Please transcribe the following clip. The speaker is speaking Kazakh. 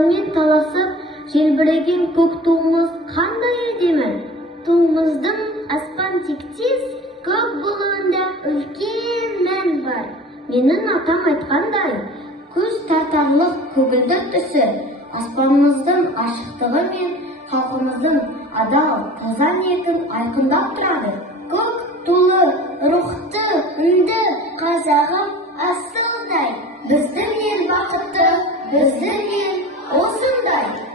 аспанмен таласып, желбіреген көк туымыз қандай әдемі. Туымыздың аспан тектес, көк болуында үлкен мән бар. Менің атам айтқандай, көз тартарлық көгілдір түсі аспанымыздың ашықтығы мен халқымыздың адал, таза ниетін айқындап тұрады. Көк тулы, рухты, үнді қазағым асылдай. Біздің ел бақытты, біздің ел осындай.